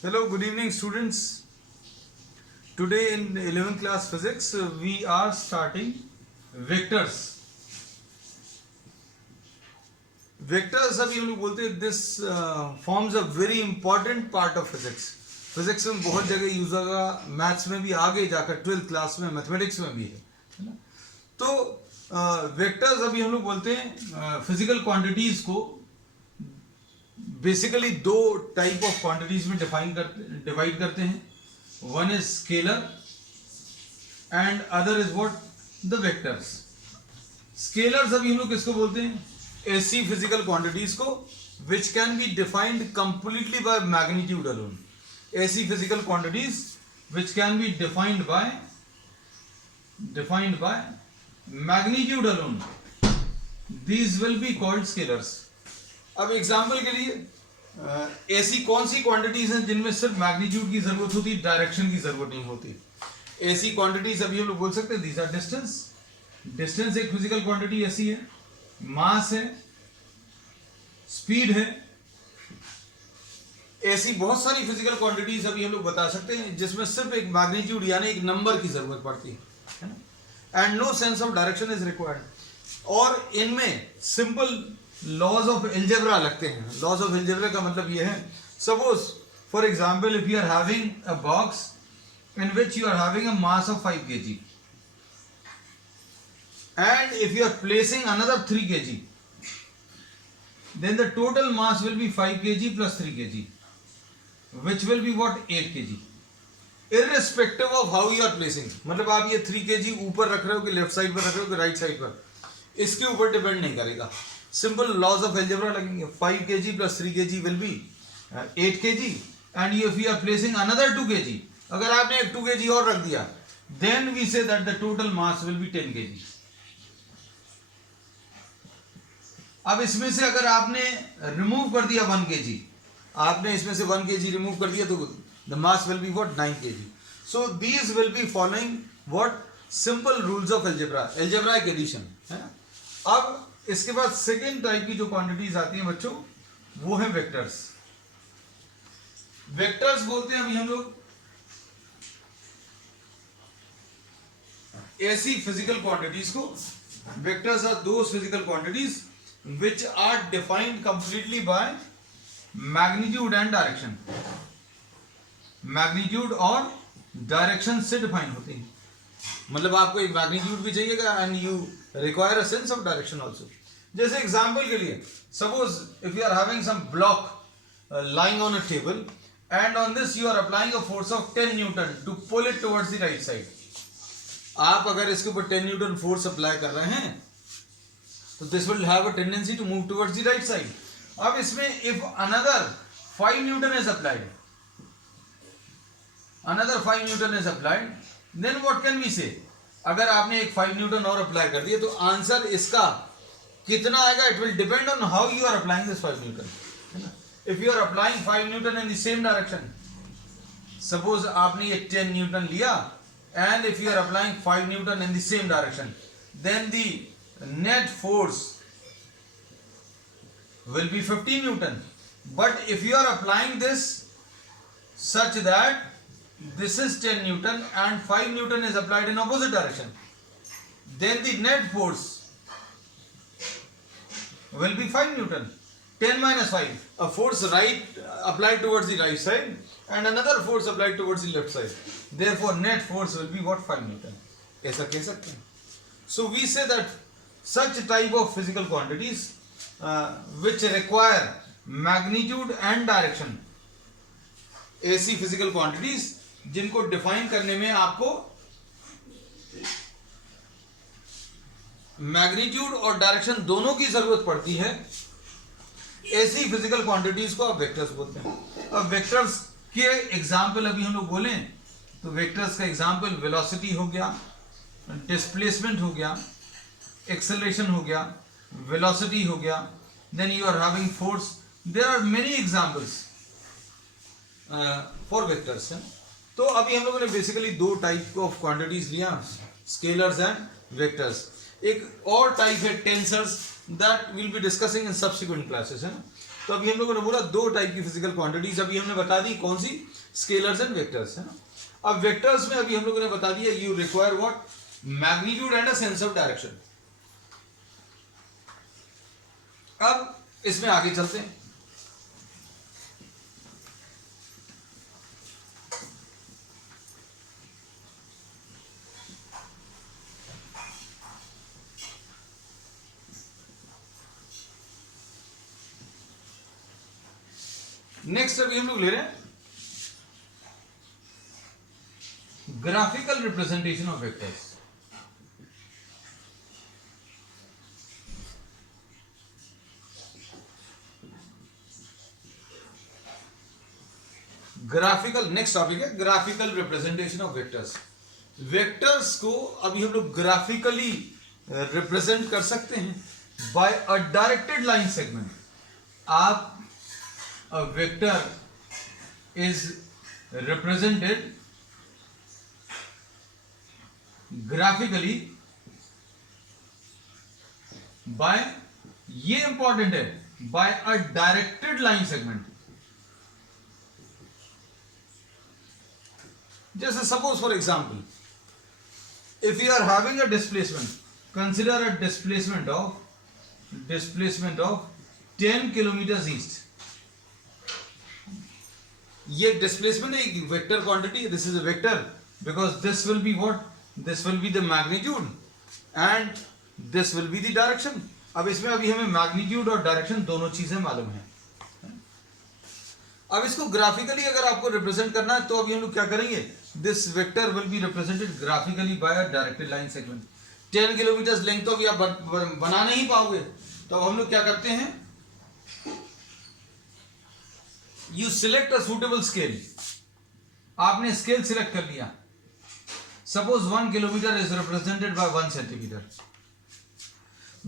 Hello, good evening students. Today in 11th class physics we are starting vectors. Vectors अभी हम लोग बोलते हैं this forms a very important part of physics. Physics में बहुत जगह यूज होगा, मैथ्स में भी आगे जाकर 12th क्लास में मैथमेटिक्स में भी है ना। तो वेक्टर्स अभी हम लोग बोलते हैं फिजिकल क्वांटिटीज को बेसिकली दो टाइप ऑफ क्वांटिटीज में डिवाइड करते हैं. One is scalar and other is what the vectors. Scalars अभी हम लोग किसको बोलते हैं? ऐसी फिजिकल क्वांटिटीज को which can be defined completely by magnitude alone. ऐसी physical quantities which can be defined by magnitude alone, these will be called scalars. अब एग्जाम्पल के लिए ऐसी कौन सी क्वांटिटीज हैं जिनमें सिर्फ मैग्नीट्यूड की जरूरत होती, डायरेक्शन की जरूरत नहीं होती? ऐसी क्वांटिटीज अभी हम लोग बोल सकते हैं दीज आर डिस्टेंस. डिस्टेंस एक फिजिकल क्वांटिटी ऐसी है, मास है, स्पीड है. ऐसी बहुत सारी फिजिकल क्वांटिटीज अभी हम लोग बता सकते हैं जिसमें सिर्फ एक मैग्नीट्यूड यानी एक नंबर की जरूरत पड़ती है ना, and no sense of direction is required. और इनमें सिंपल लॉज ऑफ एल्जेब्रा लगते हैं. लॉज ऑफ एल्जेब्रा का मतलब यह है, suppose for example if you are having a box in which you are having a mass of 5 kg and if you are placing another 3 kg, then the total mass will be 5 kg plus 3 kg, which will be what, 8 kg, irrespective of how you are placing. मतलब आप ये 3 kg ऊपर रख रहे हो कि left side पर रख रहे हो कि राइट साइड पर, इसके ऊपर डिपेंड नहीं करेगा. सिंपल लॉज ऑफ एल्जेब्रा लगेंगे. 5 kg plus 3 kg will be 8 kg and if you are placing another 2 kg, अगर आपने एक 2 kg और रख दिया, then we say that the total mass will be 10 kg. अब इसमें से अगर आपने रिमूव कर दिया 1 kg, आपने इसमें से 1 kg रिमूव कर दिया, तो the mass will be what, 9 kg. So these will be following what, simple rules of algebra, algebraic addition, है ना. अब इसके बाद सेकेंड टाइप की जो क्वांटिटीज आती हैं बच्चों, वो है वेक्टर्स. वेक्टर्स बोलते हैं अभी हम लोग ऐसी फिजिकल क्वांटिटीज को. Vectors are those physical quantities which are defined completely by magnitude and direction. Magnitude और डायरेक्शन से डिफाइन होती हैं. मतलब आपको एक मैग्नीट्यूड भी चाहिएगा and you require a sense of direction also. जैसे एग्जाम्पल के लिए, suppose if you are having some block lying on a table and on this you are applying a force of 10 Newton to pull it towards the right side. आप अगर इसके ऊपर 10 Newton force apply कर रहे हैं तो this will have a tendency to move towards the right side. अब इसमें if another 5 newton is applied, then what can we say? अगर आपने एक 5 न्यूटन और अप्लाई कर दिया तो आंसर इसका कितना आएगा? It will depend on how you are applying this 5 newton, है ना. If you are applying 5 newton in the same direction, suppose आपने ये 10 न्यूटन लिया and if you are applying 5 Newton in the same direction, then the net force will be 15 Newton. But if you are applying this such that this is 10 Newton and 5 Newton is applied in opposite direction, then the net force will be 5 Newton. 10 minus 5, a force applied towards the right side and another force applied towards the left side. Therefore net force will be what, 5 Newton. ऐसा कह सकते हैं. So we say that such type of physical quantities which require magnitude and direction, ऐसी physical quantities जिनको define करने में आपको magnitude और direction दोनों की जरूरत पड़ती है, ऐसी फिजिकल क्वांटिटीज को आप वेक्टर्स बोलते हैं. अब वेक्टर्स के एग्जाम्पल अभी हम लोग बोलें तो वेक्टर्स का एग्जाम्पल वेलोसिटी हो गया, डिस्प्लेसमेंट हो गया, एक्सेलरेशन हो गया, वेलोसिटी हो गया, then you are having force. There are many examples for vectors. तो अभी हम लोगों ने बेसिकली दो टाइप ऑफ क्वांटिटीज लिया, स्केलर्स एंड वेक्टर्स. एक और टाइप है tensors, that we'll be discussing in subsequent classes, है ना. तो अभी हम लोगों ने बोला दो टाइप की फिजिकल क्वांटिटीज अभी हमने बता दी, कौन सी? स्केलर्स एंड वेक्टर्स, है ना। अब वेक्टर्स में अभी हम लोगों ने बता दिया you require what? Magnitude and a sense of direction. अब इसमें आगे चलते हैं। नेक्स्ट अभी हम लोग ले रहे हैं graphical representation of vectors. Graphical, next topic है graphical representation of vectors. Vectors को अभी हम लोग ग्राफिकली रिप्रेजेंट कर सकते हैं by a directed line segment. आप a vector is represented graphically by, ये इंपॉर्टेंट है, by a directed line segment। जैसे suppose for example, if you are having a displacement, consider a displacement of 10 kilometers east। ये displacement है, एक vector quantity, this is a vector because this will be what? This will be the magnitude and this will be the direction. अब इसमें अभी हमें magnitude और direction दोनों चीजें मालूम है। अब इसको ग्राफिकली अगर आपको रिप्रेजेंट करना है तो अभी हम लोग क्या करेंगे? This vector will be represented graphically by a directed line segment. 10 kilometre length तो अभी आप बना नहीं पाओगे, तो हम लोग क्या करते हैं? You select a suitable scale। आपने स्केल सिलेक्ट कर लिया। Suppose 1 kilometer is represented by 1 centimeter।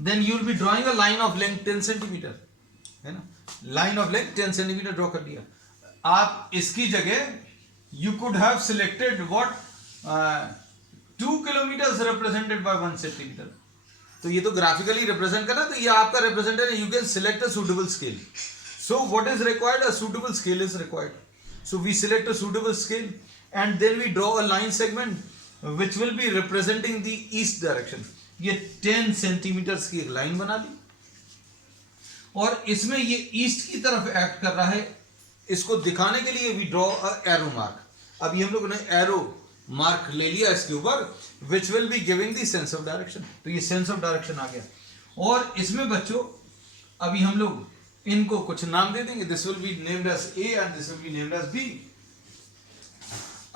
Then you will be drawing a line of length 10 centimeter, है ना। Line of length 10 centimetre draw कर लिया। आप इसकी जगह you could have selected what 2 kilometers represented by 1 centimeter। तो ये तो ग्राफिकली रिप्रेजेंट करना, तो ये आपका रिप्रेजेंटेशन है। You can select a suitable scale। So what is required? A suitable scale is required। So we select a suitable scale and then we draw a line segment which will be representing the east direction। ये 10 centimetre की एक line बना ली और इसमें ये east की तरफ act कर रहा है। इसको दिखाने के लिए we draw a arrow mark। अभी हम लोगों ने एरो मार्क ले लिया इसके ऊपर, which will be giving the sense of direction। तो ये sense of direction आ गया। और इसमें बच्चों अभी हम लोग इनको कुछ नाम दे देंगे। This will be named as A and this will be named as B.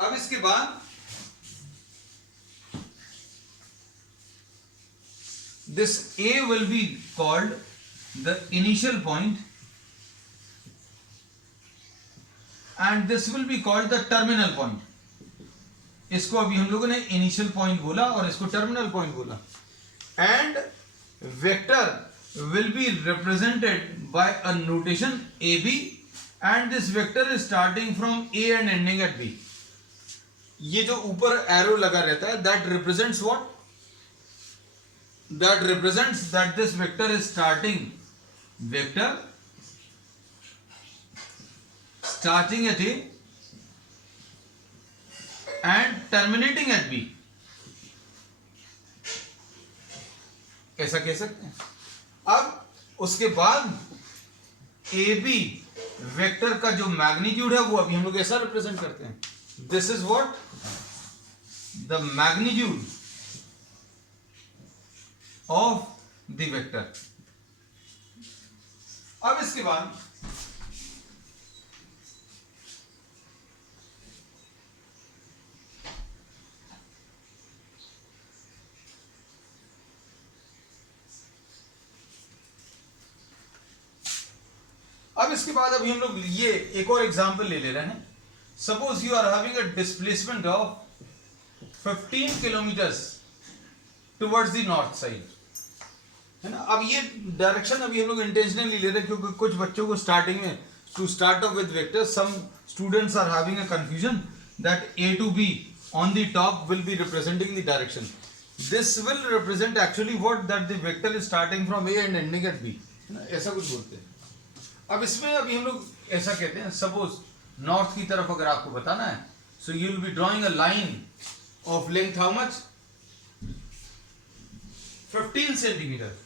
अब इसके बाद this A will be called the initial point and this will be called the terminal point. इसको अभी हम लोगों ने इनिशियल पॉइंट बोला और इसको टर्मिनल पॉइंट बोला। And vector will be represented by a notation AB and this vector is starting from A and ending at B। ये जो ऊपर एरो लगा रहता है that represents what? That represents that this vector is starting at A and terminating at B। ऐसा कह सकते हैं। अब उसके बाद ए बी वेक्टर का जो मैग्नीट्यूड है वो अभी हम लोग ऐसा रिप्रेजेंट करते हैं। This is what? The magnitude of the vector. अब इसके बाद अभी हम लोग ये एक और एग्जांपल ले रहे हैं। Suppose you are having a displacement of 15 kilometres towards the north side, है ना। अब ये डायरेक्शन अभी हम लोग इंटेंशनली ले रहे हैं क्योंकि कुछ बच्चों को स्टार्टिंग में to start off with vectors some students are having a confusion that A to B on the top will be representing the direction. This will represent actually what that the vector is starting from A and ending at B, है ना, ऐसा कुछ बोलते हैं। अब इसमें अभी हम लोग ऐसा कहते हैं, सपोज नॉर्थ की तरफ अगर आपको बताना है, so you will B drawing a line of length how much, 15 centimetre.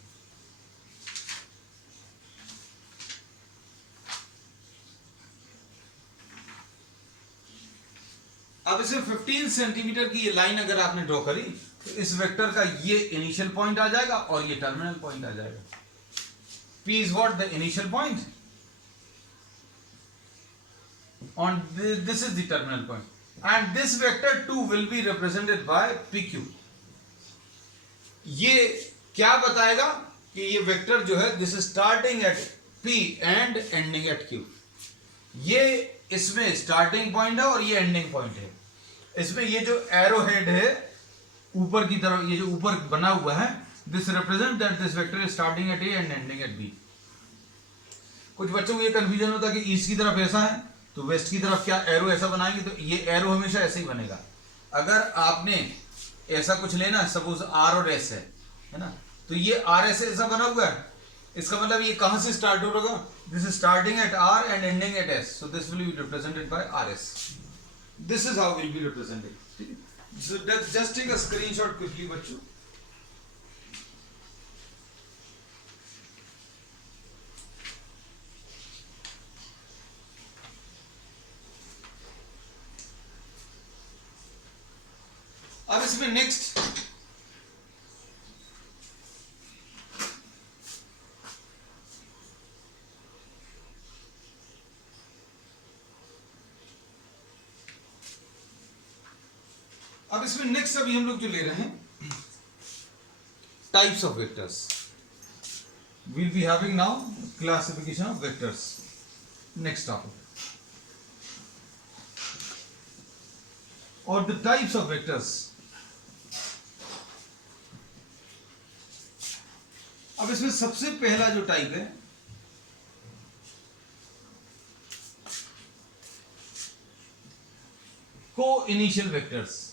अब इसमें 15 सेंटीमीटर की ये लाइन अगर आपने ड्रॉ करी, तो इस वेक्टर का ये इनिशियल पॉइंट आ जाएगा और ये टर्मिनल पॉइंट आ जाएगा। P is what? The initial point. On this is the terminal point. And this vector 2 will be represented by PQ. ये क्या बताएगा कि ये वेक्टर जो है, this is starting at P and ending at Q. ये इसमें स्टार्टिंग पॉइंट है और ये एंडिंग पॉइंट है। इसमें ये जो एरो हेड है ऊपर की तरफ, ये जो ऊपर बना हुआ है, this represent that this vector is starting at A and ending at B. कुछ बच्चों को ये कंफ्यूजन होता है कि ईस्ट की तरफ ऐसा है तो वेस्ट की तरफ क्या एरो ऐसा बनाएंगे, तो ये एरो हमेशा ऐसे ही बनेगा। अगर आपने ऐसा कुछ लेना, सपोज आर और एस है ना, तो ये आर एस ऐसा बना हुआ है, इसका मतलब ये कहां से स्टार्ट होगा, this is starting at R and ending at S, so this will be represented by R S. This is how will be represented. ठीक है, so just take a screenshot quickly बच्चों। अब इसमें नेक्स्ट अभी हम लोग जो ले रहे हैं, types of vectors. Will be having now classification of vectors. Next topic, और द टाइप्स ऑफ वेक्टर्स। अब इसमें सबसे पहला जो टाइप है, coinitial vectors.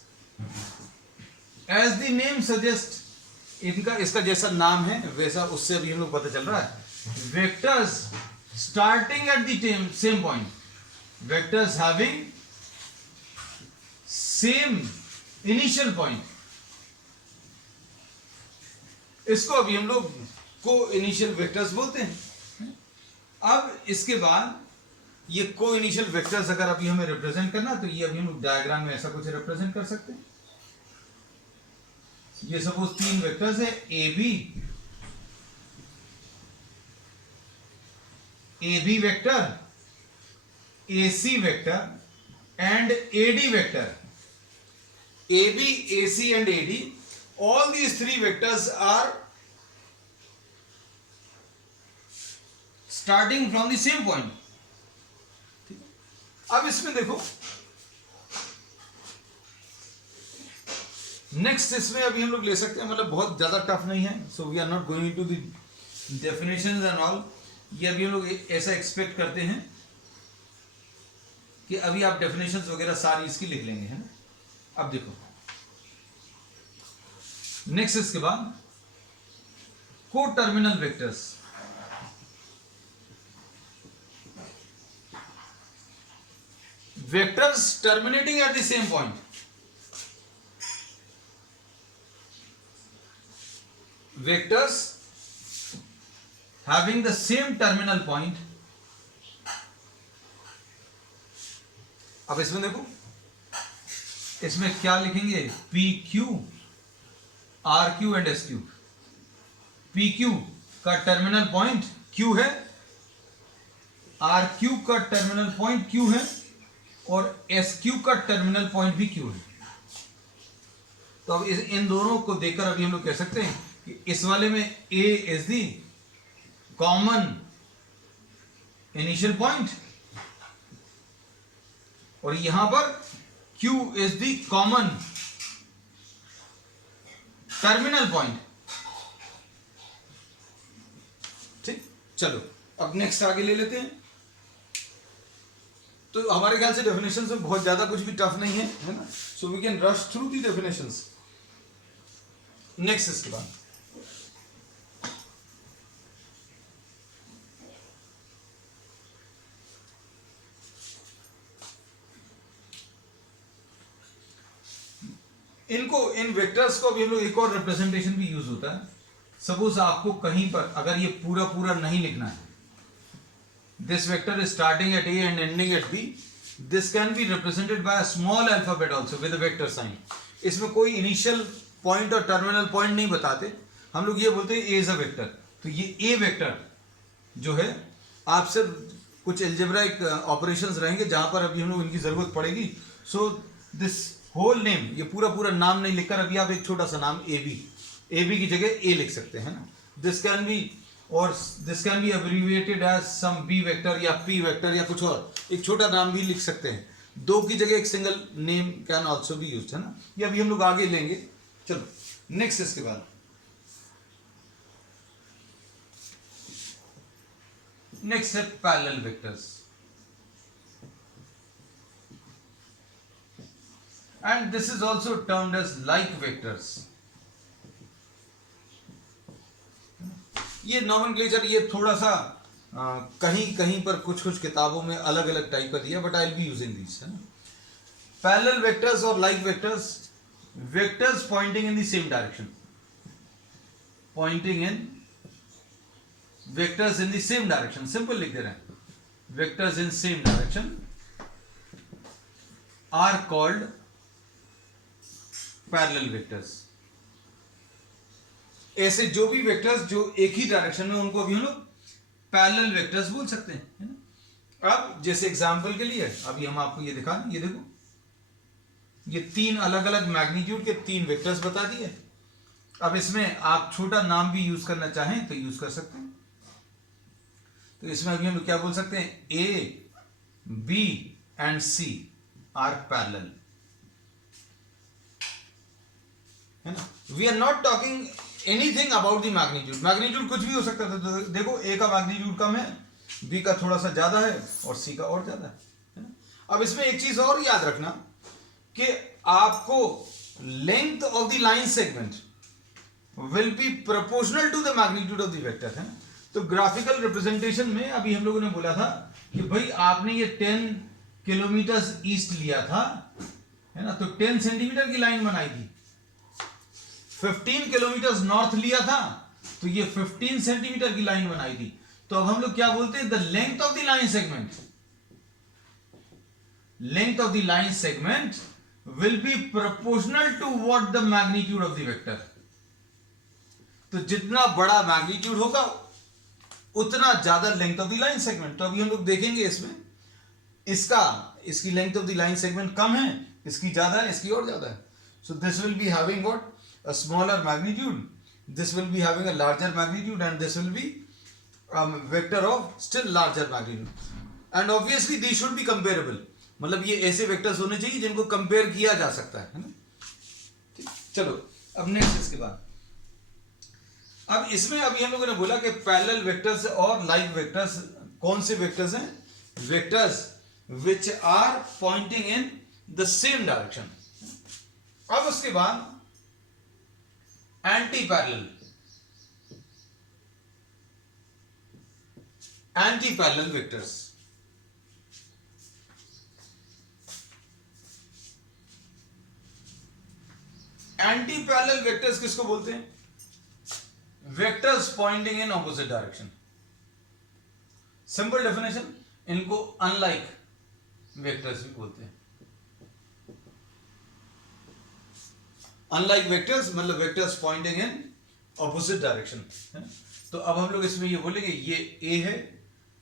As the name suggest, इसका जैसा नाम है वैसा उससे अभी हम लोग पता चल रहा है, vectors starting at the same point, vectors having same initial point, इसको अभी हम लोग को इनिशियल वेक्टर्स बोलते हैं। अब इसके बाद ये को इनिशियल वेक्टर्स अगर अभी हमें रिप्रेजेंट करना, तो ये अभी हम लोग डायग्राम में ऐसा कुछ रिप्रेजेंट कर सकते हैं। ये सपोज 3 वेक्टर्स है, A B vector, A C vector and A D vector. A B, A C and A D, all these 3 vectors are starting from the same point. अब इसमें देखो, नेक्स्ट इसमें अभी हम लोग ले सकते हैं, मतलब बहुत ज्यादा टफ नहीं है, so we are not going to the definitions and all. ये अभी हम लोग ऐसा एक्सपेक्ट करते हैं कि अभी आप डेफिनेशंस वगैरह सारी इसकी लिख लेंगे, है ना। अब देखो नेक्स्ट, इसके बाद coterminal vectors. Vectors terminating at the same point, vectors having the same terminal point. अब इसमें देखो, इसमें क्या लिखेंगे, P Q, R Q and S Q. P Q का टर्मिनल पॉइंट क्यू है, आर क्यू का टर्मिनल पॉइंट क्यू है, और एस क्यू का टर्मिनल पॉइंट भी क्यू है। तो अब इन दोनों को देखकर अभी हम लोग कह सकते हैं कि इस वाले में A is the common initial point, और यहां पर Q is the common terminal point. ठीक, चलो अब नेक्स्ट आगे ले लेते हैं। तो हमारे ख्याल से डेफिनेशंस में बहुत ज्यादा कुछ भी टफ नहीं है ना, so we can rush through the definitions. Next, इसके बाद इनको इन वेक्टर्स को अभी हम लोग एक और रिप्रेजेंटेशन भी यूज होता है. सपोज आपको कहीं पर अगर ये पूरा पूरा नहीं लिखना है, this vector is starting at A and ending at B, this can be represented by a small alphabet also with a vector sign. इसमें कोई इनिशियल पॉइंट और टर्मिनल पॉइंट नहीं बताते, हम लोग ये बोलते हैं A is a vector. तो ये A वेक्टर जो है, आप सिर्फ कुछ एल्जेब्राइक ऑपरेशंस रहेंगे जहां पर अभी हम लोग इनकी जरूरत पड़ेगी. सो दिस होल नेम, ये पूरा पूरा नाम नहीं लिखकर अभी आप एक छोटा सा नाम ए बी की जगह ए लिख सकते हैं ना. दिस कैन बी, और this can be abbreviated as some B vector या पी वेक्टर या कुछ और एक छोटा नाम भी लिख सकते हैं. दो की जगह एक single name can also be used, है ना. ये अभी हम लोग आगे लेंगे. चलो नेक्स्ट, इसके बाद नेक्स्ट है parallel vectors. And this is also termed as like vectors. ये नॉमेनक्लेचर ये थोड़ा सा कहीं कहीं पर कुछ कुछ किताबों में अलग अलग टाइप का दिया, but I will be using this, है ना. पैरेलल वेक्टर्स और like vectors, vectors pointing in the same direction, pointing in vectors in the same direction, simple लिख दे रहे हैं. Vectors in same direction are called parallel vectors. ऐसे जो भी वेक्टर्स जो एक ही डायरेक्शन में, उनको अभी हम लोग पैरेलल वेक्टर्स बोल सकते हैं, है ना. अब जैसे एग्जांपल के लिए अभी हम आपको ये दिखा दें, ये देखो, ये तीन अलग अलग मैग्नीट्यूड के तीन वेक्टर्स बता दिए. अब इसमें आप छोटा नाम भी यूज करना चाहें तो यूज कर सकते हैं. तो इसमें अभी हम लोग क्या बोल सकते हैं, A B and C are parallel, है ना. We are not talking anything about the magnitude. Magnitude कुछ भी हो सकता था. तो देखो ए का मैग्नीट्यूड कम है, बी का थोड़ा सा ज्यादा है और सी का और ज्यादा है ना. अब इसमें एक चीज और याद रखना कि आपको length of the line segment will be proportional to the magnitude of the vector, है ना. तो ग्राफिकल रिप्रेजेंटेशन में अभी हम लोगों ने बोला था कि भाई आपने ये 10 किलोमीटर ईस्ट लिया था, है ना, तो 10 सेंटीमीटर की लाइन बनाई थी. 15 किलोमीटर नॉर्थ लिया था तो ये 15 सेंटीमीटर की लाइन बनाई थी. तो अब हम लोग क्या बोलते हैं, the length of the line segment, length of the line segment will be proportional to what the magnitude of the vector. तो जितना बड़ा मैग्नीट्यूड होगा उतना ज्यादा length of the line segment. तो अभी हम लोग देखेंगे इसमें इसकी length of the line segment कम है, इसकी ज्यादा है, इसकी और ज्यादा है. So this will be having what, a smaller magnitude, this will be having a larger magnitude, and this will be vector of still larger magnitude. And obviously these should be comparable. मतलब ये ऐसे vectors होने चाहिए जिनको compare किया जा सकता है ना. ठीक, चलो अब नेक्स्ट इसके बाद. अब इसमें अभी हम लोगों ने बोला कि पैरेलल वेक्टर्स और लाइक वेक्टर्स कौन से वेक्टर्स हैं, vectors which are pointing in the same direction. अब उसके बाद anti parallel vectors. Anti parallel vectors किसको बोलते हैं, vectors pointing in opposite direction. Simple definition, इनको अनलाइक वेक्टर्स भी बोलते हैं. अनलाइक वेक्टर्स मतलब vectors pointing in opposite direction, है ना. तो अब हम लोग इसमें ये बोलेंगे ये ए है,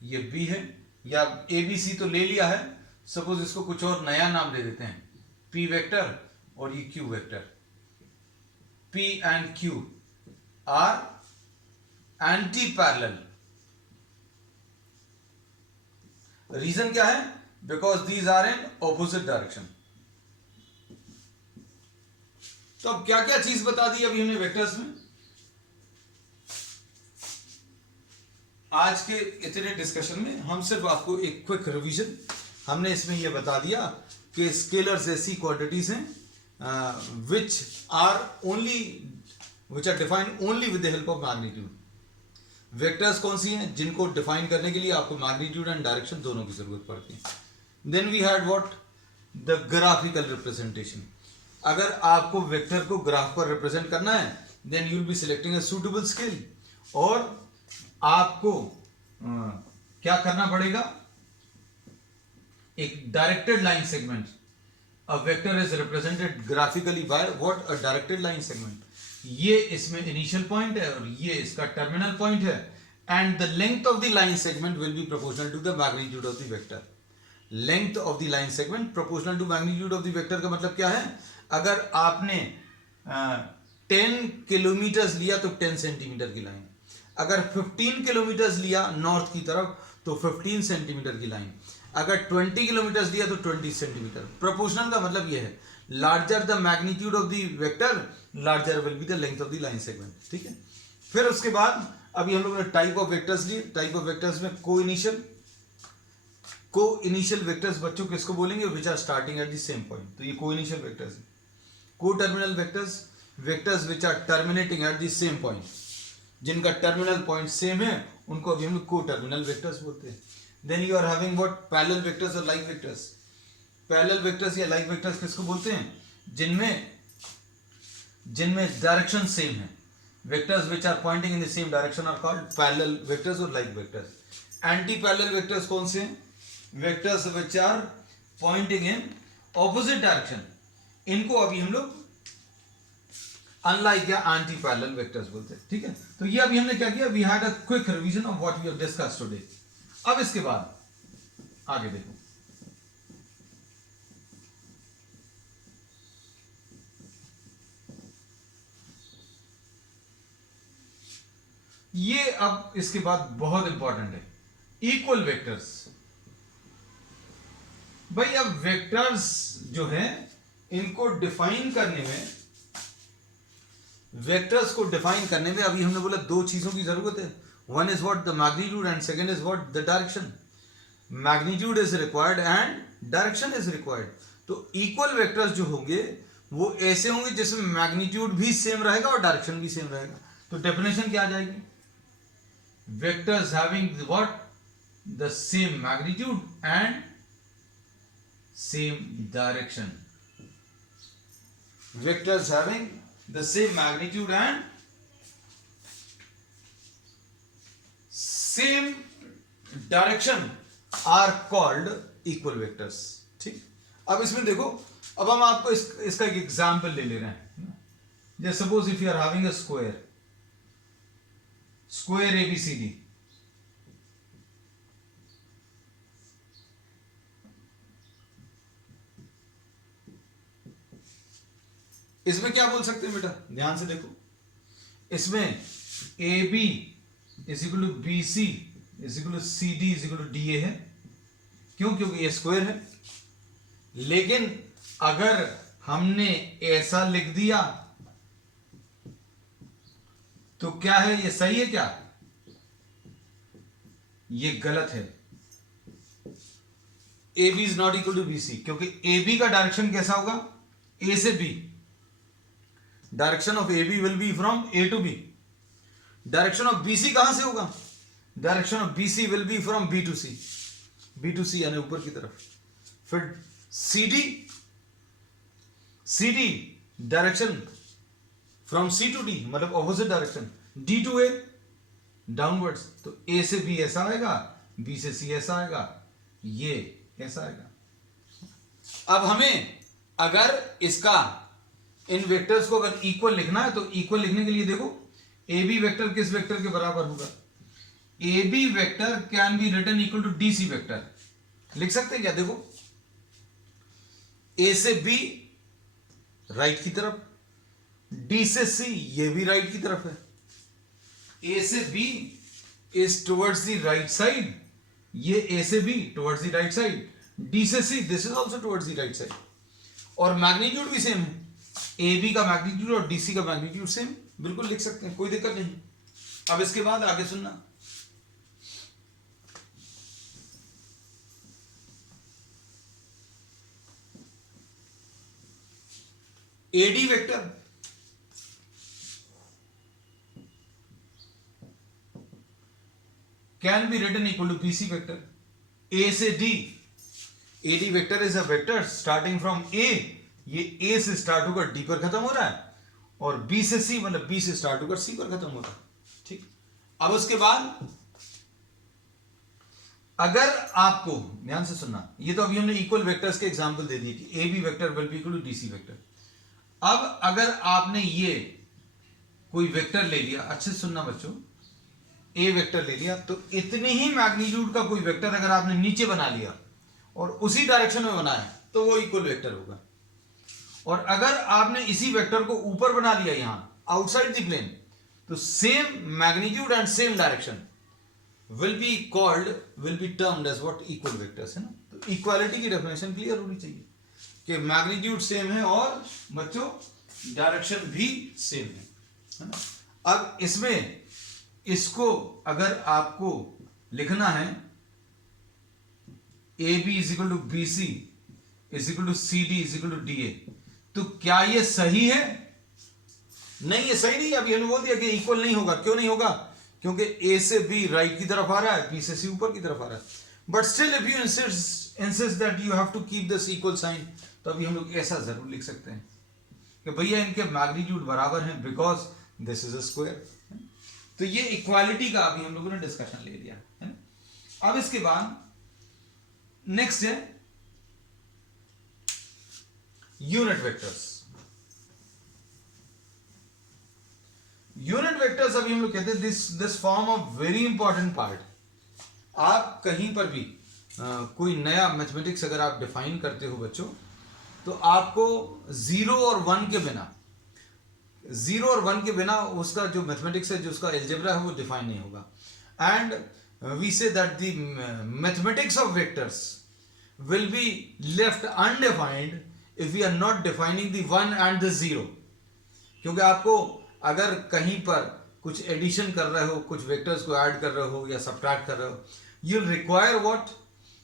ये बी है, या ए बी सी तो ले लिया है. सपोज इसको कुछ और नया नाम दे देते हैं, पी वेक्टर और ये Q vector. P and Q are anti parallel. Reason क्या है, because these are in opposite direction. तो अब क्या क्या चीज बता दी अभी हमने वेक्टर्स में. आज के इतने डिस्कशन में हम सिर्फ आपको एक क्विक रिवीजन, हमने इसमें यह बता दिया कि स्केलर्स ऐसी क्वांटिटीज हैं which are defined only with the help of magnitude. Vectors कौन सी हैं, जिनको डिफाइन करने के लिए आपको मैग्नीट्यूड एंड डायरेक्शन दोनों की जरूरत पड़ती है. Then we had what, the graphical representation. अगर आपको वेक्टर को ग्राफ पर रिप्रेजेंट करना है then you will be selecting a suitable scale, और आपको क्या करना पड़ेगा, एक directed line segment. A vector is represented graphically by what, a directed line segment. ये इसमें इनिशियल पॉइंट है और ये इसका टर्मिनल पॉइंट है, and the length of the line segment will be proportional to the magnitude of the vector. Length of the line segment proportional to magnitude of the vector का मतलब क्या है, अगर आपने 10 किलोमीटर लिया तो 10 सेंटीमीटर की लाइन, अगर 15 किलोमीटर लिया नॉर्थ की तरफ तो 15 सेंटीमीटर की लाइन, अगर 20 किलोमीटर लिया तो 20 सेंटीमीटर. प्रोपोर्शनल का मतलब यह है, larger the magnitude of the vector larger will be the length of the line segment. ठीक है. फिर उसके बाद अभी हम लोग ने टाइप ऑफ वेक्टर्स लिए. टाइप ऑफ वेक्टर्स में को इनिशियल वेक्टर्स बच्चों किसको बोलेंगे, which are starting at the same point. तो ये को इनिशियल वेक्टर्स है. Coterminal vectors, vectors which are terminating at the same point, जिनका टर्मिनल पॉइंट सेम है उनको अभी हम लोग को टर्मिनल वेक्टर्स बोलते हैं. Then you are having what, parallel vectors और लाइक वेक्टर्स. पैरेलल वेक्टर्स या लाइक वेक्टर्स किसको बोलते हैं, जिनमें डायरेक्शन सेम है. Vectors which are pointing in the same direction are called parallel vectors और like vectors. Anti parallel vectors कौन से हैं, vectors which are pointing in opposite direction. इनको अभी हम लोग अनलाइक या एंटी पैरेलल वेक्टर्स बोलते हैं. ठीक है. तो ये अभी हमने क्या किया, we had a quick revision of what we have discussed today. अब इसके बाद आगे देखो. ये अब इसके बाद बहुत इंपॉर्टेंट है, इक्वल वेक्टर्स. भाई अब वेक्टर्स जो है इनको डिफाइन करने में, वेक्टर्स को डिफाइन करने में अभी हमने बोला दो चीजों की जरूरत है. One is what, the magnitude, and second is what, the direction. Magnitude is required and direction is required. तो इक्वल वेक्टर्स जो होंगे वो ऐसे होंगे जिसमें मैग्नीट्यूड भी सेम रहेगा और डायरेक्शन भी सेम रहेगा. तो डेफिनेशन क्या आ जाएगी, vectors having what, the same magnitude and same direction. Vectors having the same magnitude and same direction are called equal vectors. ठीक. अब इसमें देखो, अब हम आपको इसका एक एग्जाम्पल ले रहे हैं. जैसे suppose if you are having a square ABCD. इसमें क्या बोल सकते हैं बेटा, ध्यान से देखो. इसमें AB is equal to BC is equal to CD is equal to DA है. क्यों, क्योंकि ये स्क्वायर है. लेकिन अगर हमने ऐसा लिख दिया तो क्या है, ये सही है क्या, ये गलत है. AB is not equal to BC, क्योंकि AB का डायरेक्शन कैसा होगा, A से B. Direction of AB will be from A to B. Direction of BC कहां से होगा, direction of BC will be from B to C यानी ऊपर की तरफ. फिर CD direction from C to D, मतलब opposite direction. D to A downwards. तो A से B ऐसा आएगा, B से C ऐसा आएगा, ये ऐसा आएगा. अब हमें अगर इसका, इन वेक्टर्स को अगर इक्वल लिखना है तो इक्वल लिखने के लिए देखो, AB वेक्टर किस वेक्टर के बराबर होगा, AB vector can be written equal to DC vector. लिख सकते हैं क्या, देखो A से B राइट की तरफ, D से C ये भी राइट की तरफ है. A से B is towards the right side, ये A से B towards the right side. D से C this is also towards the right side. और मैग्नीट्यूड भी सेम है, AB का मैग्नीट्यूड और DC का मैग्नीट्यूड सेम. बिल्कुल लिख सकते हैं, कोई दिक्कत नहीं. अब इसके बाद आगे सुनना. AD vector can be written equal to BC vector. A से D, AD vector is a vector starting from A ये ए से स्टार्ट होकर डी पर खत्म हो रहा है, और बी से सी मतलब बी से स्टार्ट होकर सी पर खत्म हो रहा है। ठीक, अब उसके बाद अगर आपको ध्यान से सुनना, ये तो अभी हमने इक्वल वेक्टर्स के एग्जांपल दे दिए कि A B vector will be equal to D C vector. अब अगर आपने ये कोई वेक्टर ले लिया, अच्छे से सुनना बच्चों, ए वेक्टर ले लिया, तो इतने ही मैग्नीट्यूड का कोई वेक्टर अगर आपने नीचे बना लिया और उसी डायरेक्शन में बनाया तो वो इक्वल वेक्टर होगा। और अगर आपने इसी वेक्टर को ऊपर बना लिया यहां आउटसाइड द प्लेन, तो same magnitude and same direction will be termed as what equal vectors है ना। तो इक्वालिटी की डेफिनेशन क्लियर होनी चाहिए कि मैग्नीट्यूड सेम है और बच्चों डायरेक्शन भी सेम है ना। अब इसमें इसको अगर आपको लिखना है A B is equal to B C is equal to C D is equal to D A, तो क्या ये सही है? नहीं, ये सही नहीं है। अभी हमने बोल दिया कि इक्वल नहीं होगा। क्यों नहीं होगा? क्योंकि ए से बी राइट की तरफ आ रहा है, बी से सी ऊपर की तरफ आ रहा है। But still if you insist that you have to keep this equal sign, तो अभी हम लोग ऐसा जरूर लिख सकते हैं कि भैया इनके मैग्नीट्यूड बराबर हैं because this is a square. तो ये इक्वालिटी का अभी हम लोगों ने डिस्कशन ले लिया है ना। अब इसके बाद नेक्स्ट है यूनिट वेक्टर्स। यूनिट वेक्टर्स अभी हम लोग कहते हैं this form of very important part. आप कहीं पर भी कोई नया मैथमेटिक्स अगर आप डिफाइन करते हो बच्चों, तो आपको 0 और 1 के बिना उसका जो मैथमेटिक्स है, जो उसका एल्जेब्रा है, वो डिफाइन नहीं होगा। And we say that the mathematics of vectors will be left undefined if we are not defining the 1 and the 0। क्योंकि आपको अगर कहीं पर कुछ एडिशन कर रहे हो, कुछ वेक्टर्स को ऐड कर रहे हो या सब्ट्रैक्ट कर रहे हो, you'll require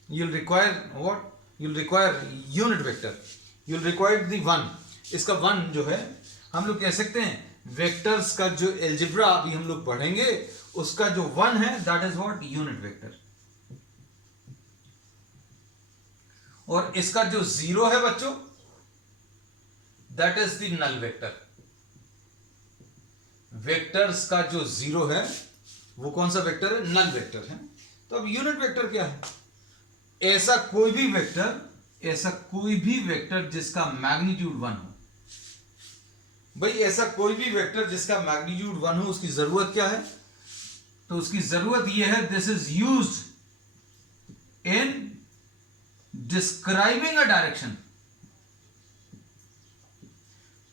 unit vector, you'll require the 1। इसका 1 जो है हम लोग कह सकते हैं वेक्टर्स का जो एल्जेब्रा अभी हम लोग पढ़ेंगे उसका जो 1 है that is what unit vector. और इसका जो 0 है बच्चों that is the null vector. Vectors का जो 0 है वो कौन सा वेक्टर है? नल वेक्टर है। तो अब यूनिट वेक्टर क्या है? ऐसा कोई भी वेक्टर जिसका मैग्नीट्यूड 1 हो। भाई ऐसा कोई भी वेक्टर जिसका मैग्नीट्यूड 1 हो, उसकी जरूरत क्या है? तो उसकी जरूरत यह है this is used in describing a direction.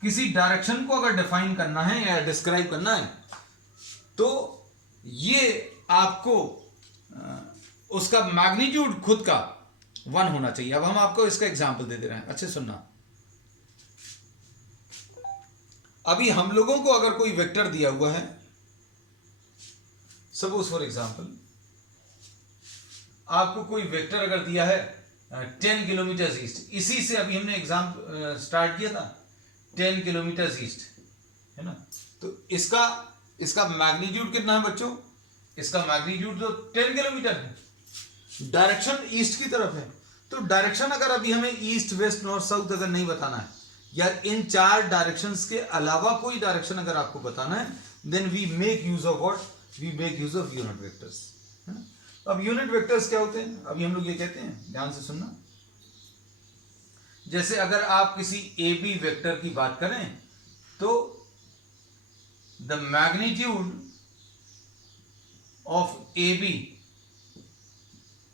किसी डायरेक्शन को अगर डिफाइन करना है या डिस्क्राइब करना है तो ये आपको उसका मैग्नीट्यूड खुद का 1 होना चाहिए। अब हम आपको इसका एग्जांपल दे रहे हैं, अच्छे सुनना। अभी हम लोगों को अगर कोई वेक्टर दिया हुआ है, सपोज फॉर एग्जांपल आपको कोई वेक्टर अगर दिया है 10 किलोमीटर ईस्ट, इसी से अभी हमने एग्जाम स्टार्ट किया था 10 किलोमीटर ईस्ट, है ना। तो इसका मैग्नीट्यूड कितना है बच्चों? इसका मैग्नीट्यूड तो 10 किलोमीटर है, डायरेक्शन ईस्ट की तरफ है। तो डायरेक्शन अगर अभी हमें ईस्ट वेस्ट नॉर्थ साउथ अगर नहीं बताना है, या इन 4 डायरेक्शंस के अलावा कोई डायरेक्शन अगर आपको बताना है, then we make use of what? We make use of unit vectors, है ना। अब यूनिट वेक्टर्स क्या होते हैं? अभी हम लोग ये कहते हैं, ध्यान से सुनना। जैसे अगर आप किसी ए बी वेक्टर की बात करें तो the magnitude of A B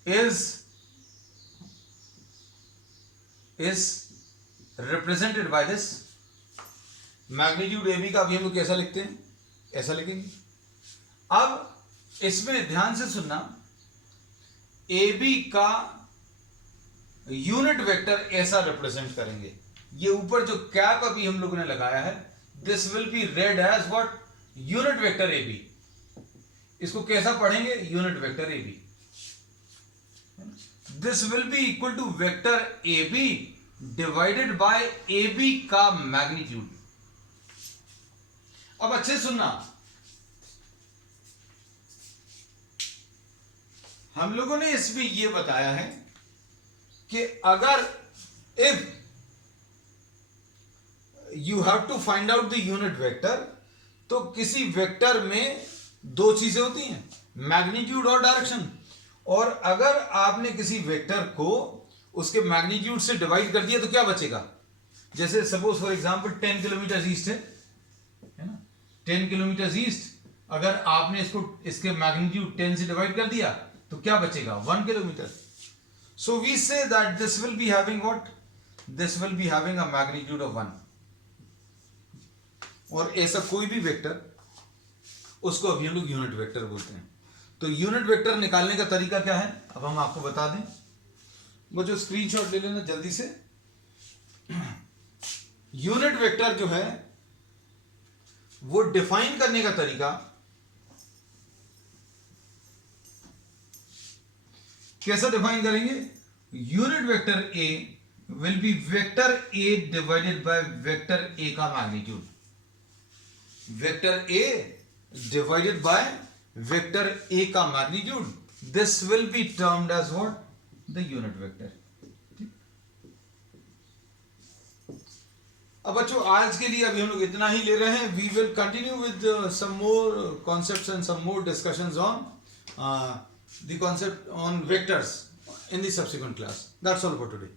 is represented by this magnitude A B का अभी हम लोग कैसा लिखते हैं? ऐसा लिखेंगे। अब इसमें ध्यान से सुनना, ए बी का यूनिट वेक्टर ऐसा रिप्रेजेंट करेंगे। ये ऊपर जो कैप अभी हम लोगों ने लगाया है, this will be read as what? Unit vector A B. इसको कैसा पढ़ेंगे? Unit vector A B. This will be equal to vector A B divided by A B का मैग्नीट्यूड। अब अच्छे सुनना, हम लोगों ने इसमें यह बताया है कि अगर if you have to find out the unit vector. तो किसी वेक्टर में दो चीजें होती हैं, मैग्नीट्यूड और डायरेक्शन। और अगर आपने किसी वेक्टर को उसके मैग्नीट्यूड से डिवाइड कर दिया तो क्या बचेगा? जैसे suppose for example 10 kilometre east है ना, 10 किलोमीटर ईस्ट, अगर आपने इसको इसके मैग्नीट्यूड 10 से डिवाइड कर दिया तो क्या बचेगा? 1 kilometre. So we say that this will be having what? This will be having a magnitude of 1। और ऐसा कोई भी वेक्टर, उसको अभी हम लोग यूनिट वेक्टर बोलते हैं। तो यूनिट वेक्टर निकालने का तरीका क्या है, अब हम आपको बता दें। वो जो स्क्रीनशॉट ले लेना जल्दी से। यूनिट वेक्टर जो है वो डिफाइन करने का तरीका कैसा डिफाइन करेंगे? Unit vector A will be vector A divided by vector A का magnitude. Vector A divided by vector A का magnitude, this will be termed as what? The unit vector. अब बच्चों आज के लिए अभी हम लोग इतना ही ले रहे हैं। We will continue with some more concepts and some more discussions on the concept on vectors in the subsequent class. That's all for today.